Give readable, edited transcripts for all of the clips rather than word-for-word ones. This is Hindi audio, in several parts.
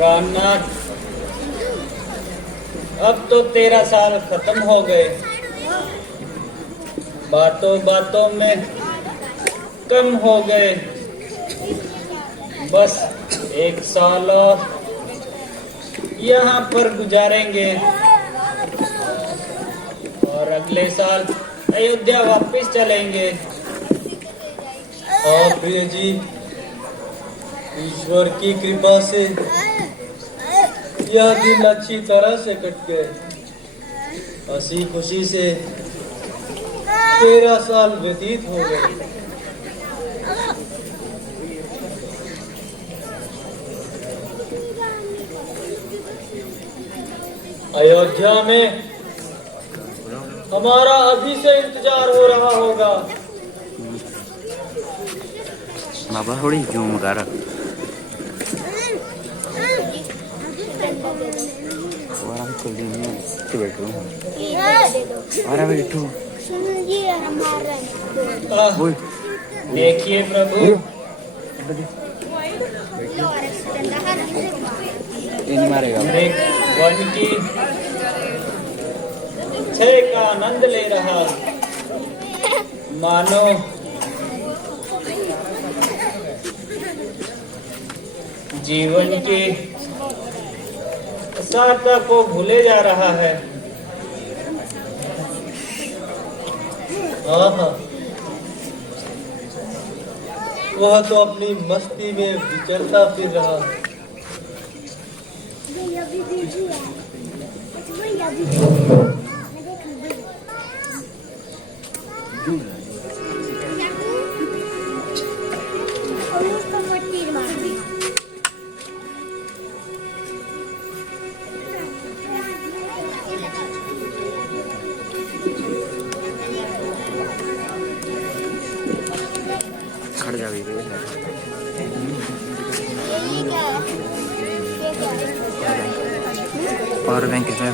प्राणनाथ, अब तो 13 साल खत्म हो गए। बातों बातों में कम हो गए। बस 1 साल और यहाँ पर गुजारेंगे और अगले साल अयोध्या वापस चलेंगे। हाँ प्रिय जी, ईश्वर की कृपा से यह दिन अच्छी तरह से कट गए। हंसी खुशी से 13 साल व्यतीत हो गए। अयोध्या में हमारा अभी से इंतजार हो रहा होगा। बाबा थोड़ी जूम कर देखिए प्रभु, मारेगा वन की छह का आनंद ले रहा, मानो जीवन की सारता को भूले जा रहा है। हाँ हाँ, वह तो अपनी मस्ती में विचरता फिर रहा है। खड़ जा गई पावर बैंक है।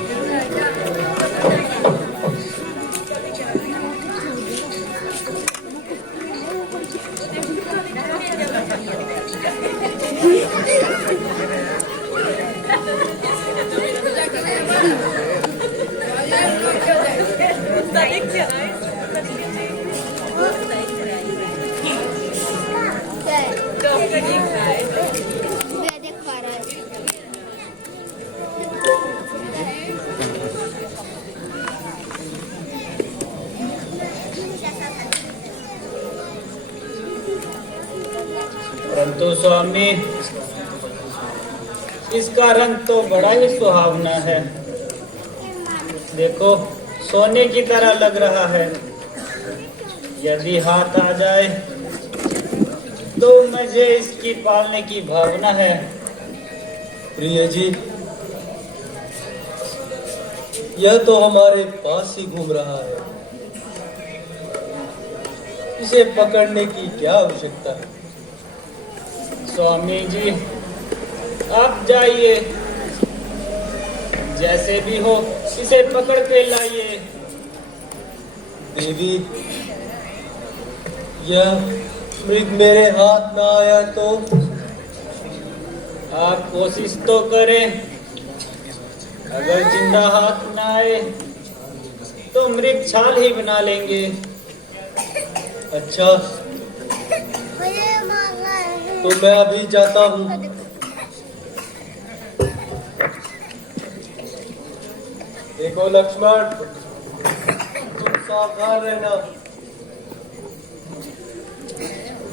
परंतु स्वामी, इसका रंग तो बड़ा ही सुहावना है। देखो, सोने की तरह लग रहा है। यदि हाथ आ जाए तो मुझे इसकी पालने की भावना है। प्रिय जी, यह तो हमारे पास ही घूम रहा है। इसे पकड़ने की क्या आवश्यकता है? स्वामी जी, आप जाइए, जैसे भी हो इसे पकड़ के लाइए। देवी, यह मृग मेरे हाथ ना आया तो? आप कोशिश तो करें। अगर जिंदा हाथ ना आए तो मृग छाल ही बना लेंगे। अच्छा, तो मैं अभी जाता हूँ। देखो लक्ष्मण, तुम सावधान रहना।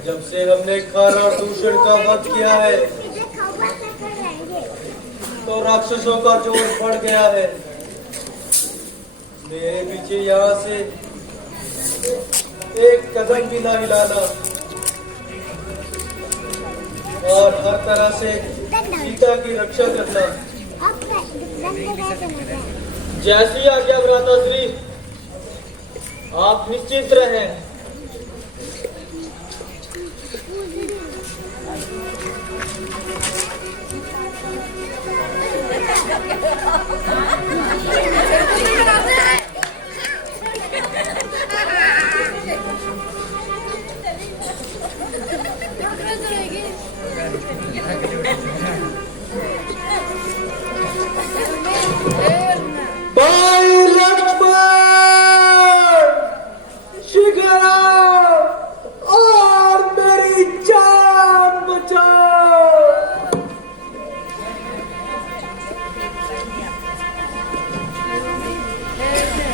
जब से हमने खार और दूषण का वध किया है तो राक्षसों का जोर बढ़ गया है। मेरे पीछे यहाँ से एक कदम भी ना हिलाना और हर तरह से सीता की रक्षा करना। जैसी आज्ञा भ्राता श्री, आप निश्चित रहें।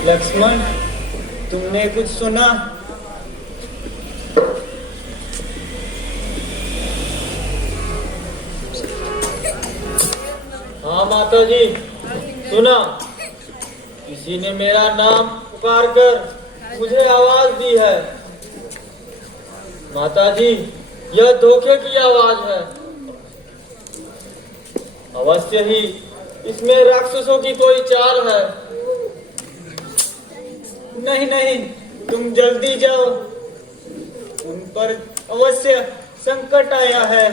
लक्ष्मण, तुमने कुछ सुना? हाँ माता जी, सुना। किसी ने मेरा नाम पुकार कर मुझे आवाज दी है। माता जी, यह धोखे की आवाज है। अवश्य ही इसमें राक्षसों की कोई चाल है। नहीं नहीं, तुम जल्दी जाओ। उन पर अवश्य संकट आया है,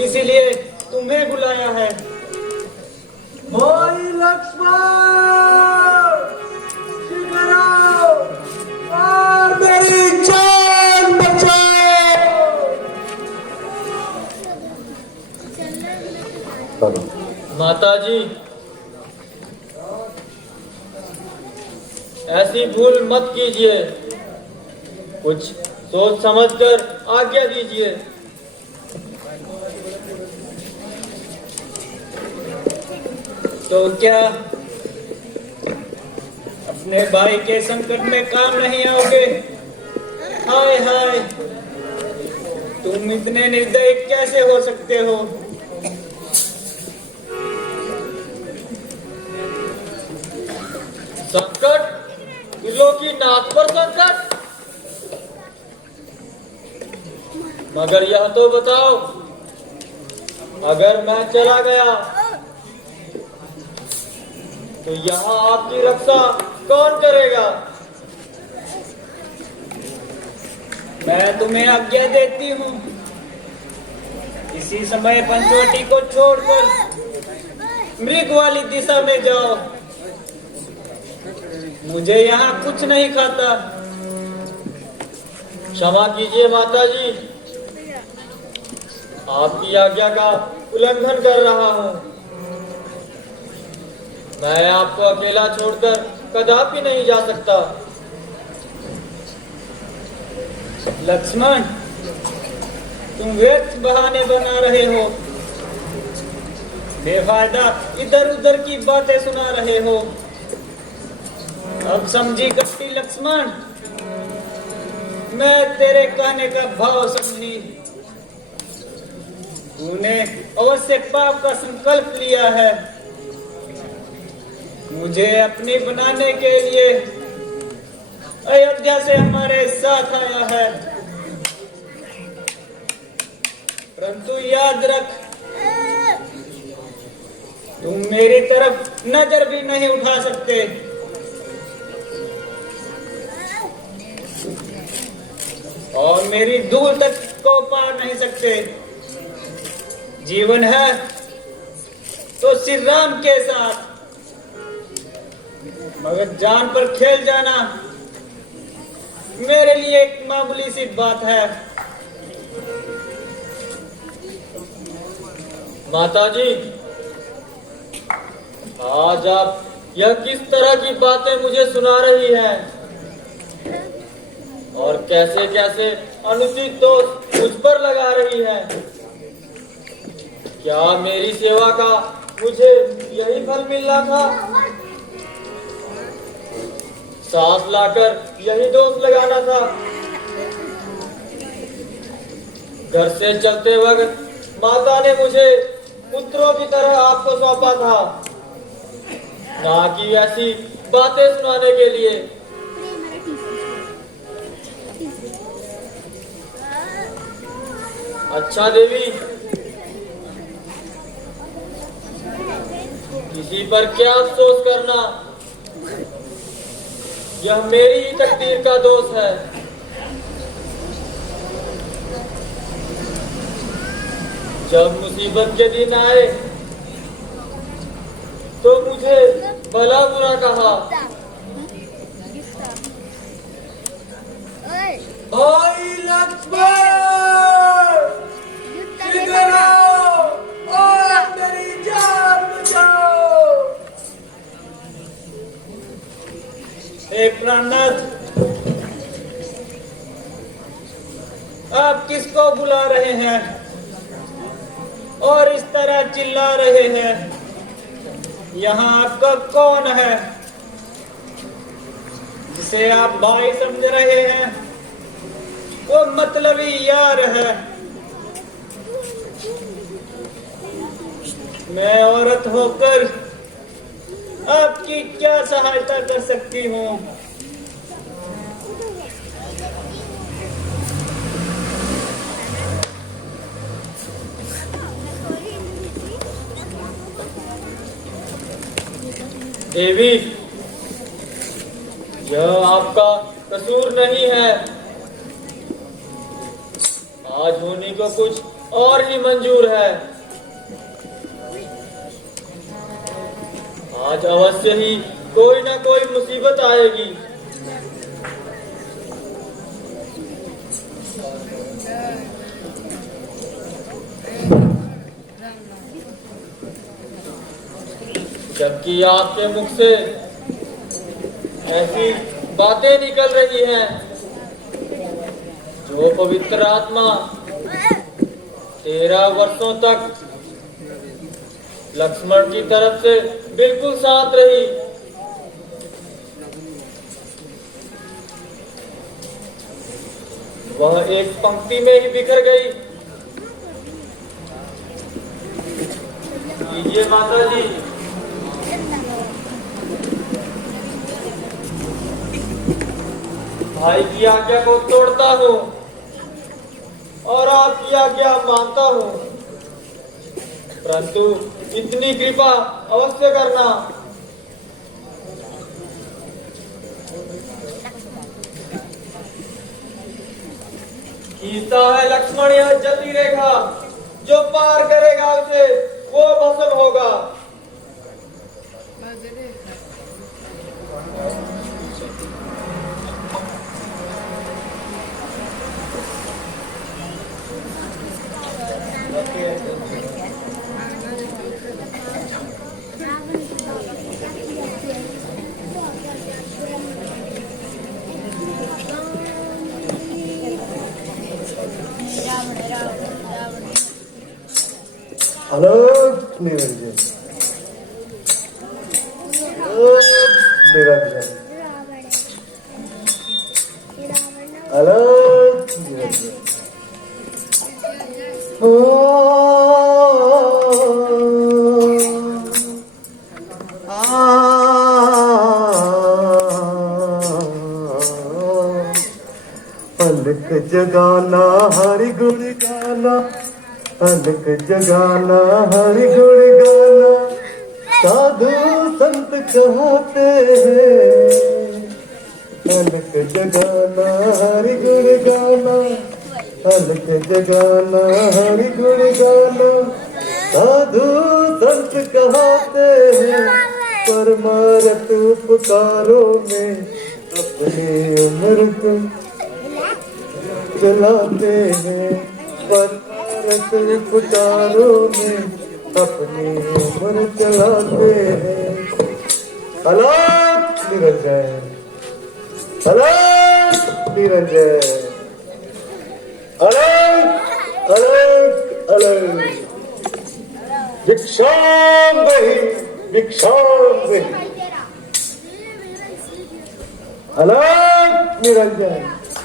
इसीलिए तुम्हें बुलाया है। भाई लक्ष्मण, शीघ्र आओ और मेरी जान बचाओ। माता जी, ऐसी भूल मत कीजिए। कुछ सोच समझकर आज्ञा दीजिए। तो क्या अपने भाई के संकट में काम नहीं आओगे? हाय हाय, तुम इतने निर्दयी कैसे हो सकते हो? संकट? त्रिलोकी नाथ पर संकट? मगर यह तो बताओ, अगर मैं चला गया तो यहाँ आपकी रक्षा कौन करेगा? मैं तुम्हें आज्ञा देती हूँ, इसी समय पंचवटी को छोड़कर मृग वाली दिशा में जाओ। मुझे यहाँ कुछ नहीं खाता। क्षमा कीजिए माता जी, आपकी आज्ञा का उल्लंघन कर रहा हूँ। मैं आपको अकेला छोड़कर कदापि नहीं जा सकता। लक्ष्मण, तुम व्यर्थ बहाने बना रहे हो, बेफायदा इधर उधर की बातें सुना रहे हो। अब समझी कट्टी लक्ष्मण, मैं तेरे कहने का भाव समझी। तूने अवश्य पाप का संकल्प लिया है, मुझे अपनी बनाने के लिए अयोध्या से हमारे साथ आया है। परंतु याद रख, तुम मेरी तरफ नजर भी नहीं उठा सकते। और मेरी धूल तक को पा नहीं सकते। जीवन है तो श्री राम के साथ, मगर जान पर खेल जाना मेरे लिए एक मामूली सी बात है। माता जी, आज आप यह किस तरह की बातें मुझे सुना रही हैं? और कैसे कैसे अनुचित दोष मुझ पर लगा रही हैं? क्या मेरी सेवा का मुझे यही फल मिलना था? सांस लाकर यही दोष लगाना था? घर से चलते वक्त माता ने मुझे पुत्रों की तरह आपको सौंपा था, ना कि ऐसी बातें सुनाने के लिए। अच्छा देवी, किसी पर क्या अफसोस करना, यह मेरी ही तकदीर का दोष है। जब मुसीबत के दिन आए तो मुझे भला बुरा कहा। भाई लक्ष्मण, इधर आओ और मेरी जान बचाओ। हे प्राणनाथ, आप किसको बुला रहे हैं और इस तरह चिल्ला रहे हैं? यहाँ आपका कौन है जिसे आप भाई समझ रहे हैं? वो मतलबी यार है। मैं औरत होकर आपकी क्या सहायता कर सकती हूँ? देवी, यह आपका कसूर नहीं है। आज होने को कुछ और ही मंजूर है। आज अवश्य ही कोई ना कोई मुसीबत आएगी। जबकि आपके मुख से ऐसी बातें निकल रही हैं जो पवित्र आत्मा 13 वर्षों तक लक्ष्मण की तरफ से बिल्कुल शांत रही, वह एक पंक्ति में ही बिखर गई। लीजिए माता जी, भाई की आज्ञा को तोड़ता हूँ और आपकी आज्ञा मानता हूँ, परंतु इतनी कृपा अवश्य करना। खींचता है लक्ष्मण यह जलती रेखा, जो पार करेगा उसे वो भस्म होगा। अलग निरंजन, निरंजन, अलग निरंजन। अलग जगाना हरि गुण गाना, अलग जगाना हरि गुण गाना, साधु संत कहते हैं। अलग जगाना हरि गुण गाना, अलग जगाना हरि गुण गाना, साधु संत कहते हैं। परमारथ उपकारों में अपनी उम्र को चलाते हैं। परमारथ उपकारों में अपनी उम्र चलाते हैं। अलग निरंजन, अलग निरंजन, अलग अलग अलग। भिक्षाम देहि, भिक्षाम देहि। अलग निरंजन।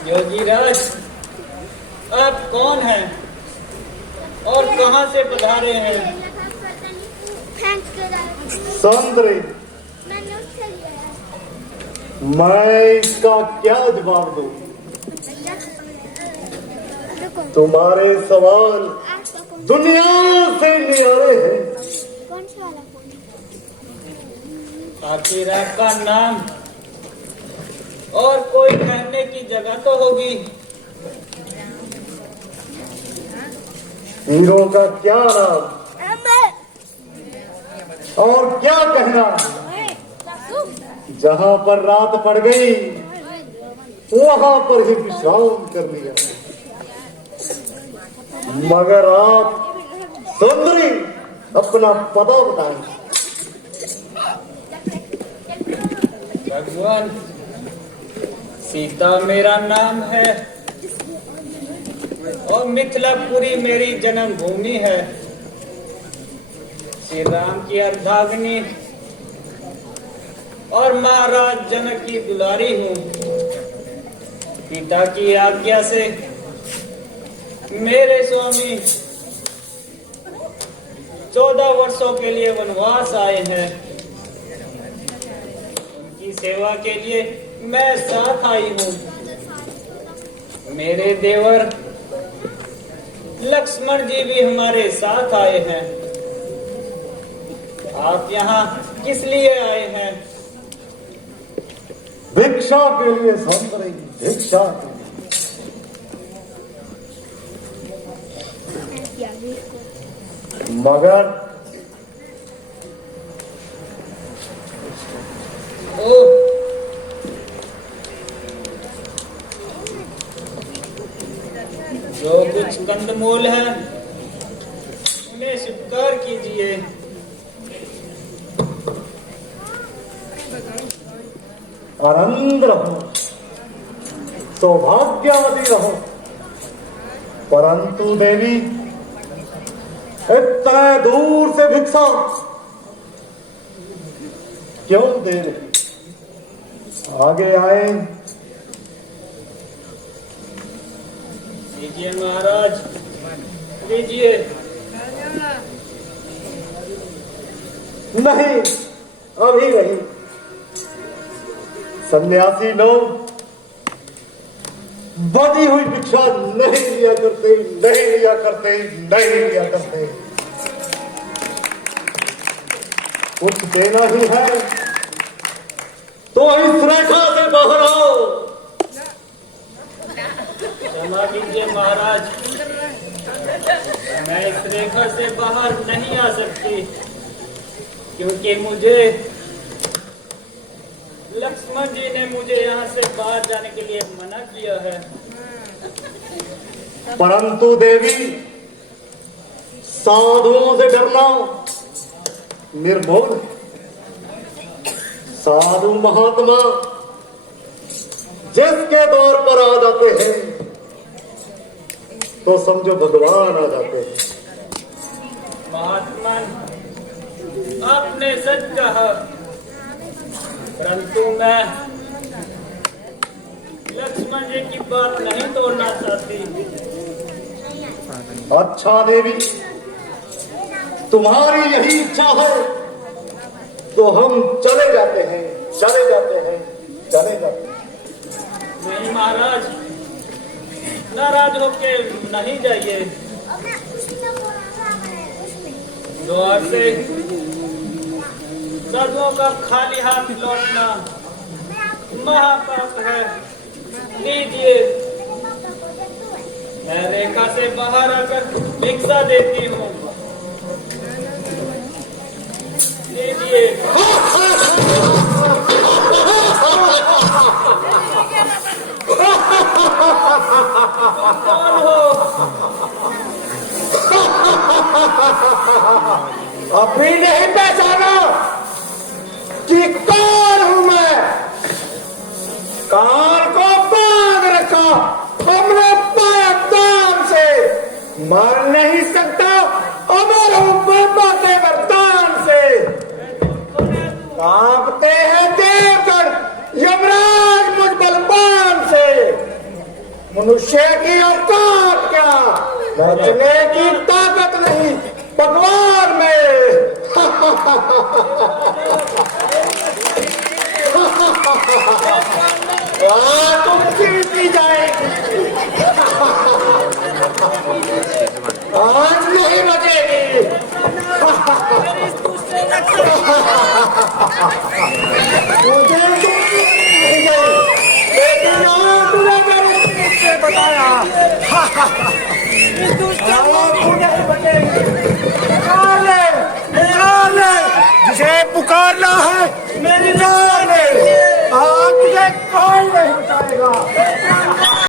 योगीराज, आप कौन हैं और कहां से पधारे हैं? सौंदर्य, मैं इसका क्या जवाब दूं? तुम्हारे सवाल दुनिया से न्यारे हैं। आखिर आपका नाम और कोई कहने की जगह तो होगी। हीरो का क्या नाम और क्या कहना। जहां पर रात पड़ गई वहां पर ही विश्राम कर लिया। मगर आप सुंदरी अपना पता बताएं। भगवान, सीता मेरा नाम है और मिथिलापुरी मेरी जन्मभूमि है। श्री राम की अर्धांगिनी और महाराज जनक की दुलारी हूँ। पिता की आज्ञा से मेरे स्वामी 14 वर्षों के लिए वनवास आए हैं। उनकी सेवा के लिए मैं साथ आई हूँ। मेरे देवर लक्ष्मण जी भी हमारे साथ आए हैं। आप यहाँ किस लिए आए हैं? भिक्षा के लिए सौंदर्य, भिक्षा के लिए। मगर जो कुछ कंदमूल है उन्हें स्वीकार कीजिए। आनंद रहो, सौभाग्यवती रहो। परंतु देवी, इतने दूर से भिक्षा क्यों दे रही? आगे आए। लीजिए महाराज, लीजिए। नहीं, अभी नहीं। सन्यासी लोग बदी हुई भिक्षा नहीं लिया करते, नहीं लिया करते, नहीं लिया करते। कुछ देना ही है तो इस रेखा से बाहर आओ। क्षमा कीजिए महाराज, मैं इस रेखा से बाहर नहीं आ सकती, क्योंकि मुझे लक्ष्मण जी ने मुझे यहाँ से बाहर जाने के लिए मना किया है। परंतु देवी, साधुओं से डरना निर्मोल है। साधु महात्मा जिसके द्वार पर आ जाते हैं तो समझो भगवान आ जाते हैं। महात्मा, आपने सच कहा, परंतु मैं लक्ष्मण जी की बात नहीं तोड़ना चाहती। अच्छा देवी, तुम्हारी यही इच्छा है तो हम चले जाते हैं, चले जाते हैं, चले जाते हैं। नहीं महाराज, नाराज होके नहीं जाइए। द्वार से साधुओं का खाली हाथ लौटना महापाप है। लीजिए, मैं रेखा से बाहर आकर भिक्षा देती हूँ। लीजिए। कौन हो? अभी नहीं पहचाना कि कौन हूं मैं? कान को बांध रखा हमने पायदान से, मार नहीं सकता अमर हूं बातें वरदान से। कांपते हैं देवगण यमराज मुझ बलवान से। मनुष्य की औकात क्या, बचने की ताकत नहीं भगवान में। तुम जीती जाएगी, आज नहीं बचेगी। मुझे लेकिन तूने मेरे पीठ से बताया पुकार ले, जिसे पुकारना है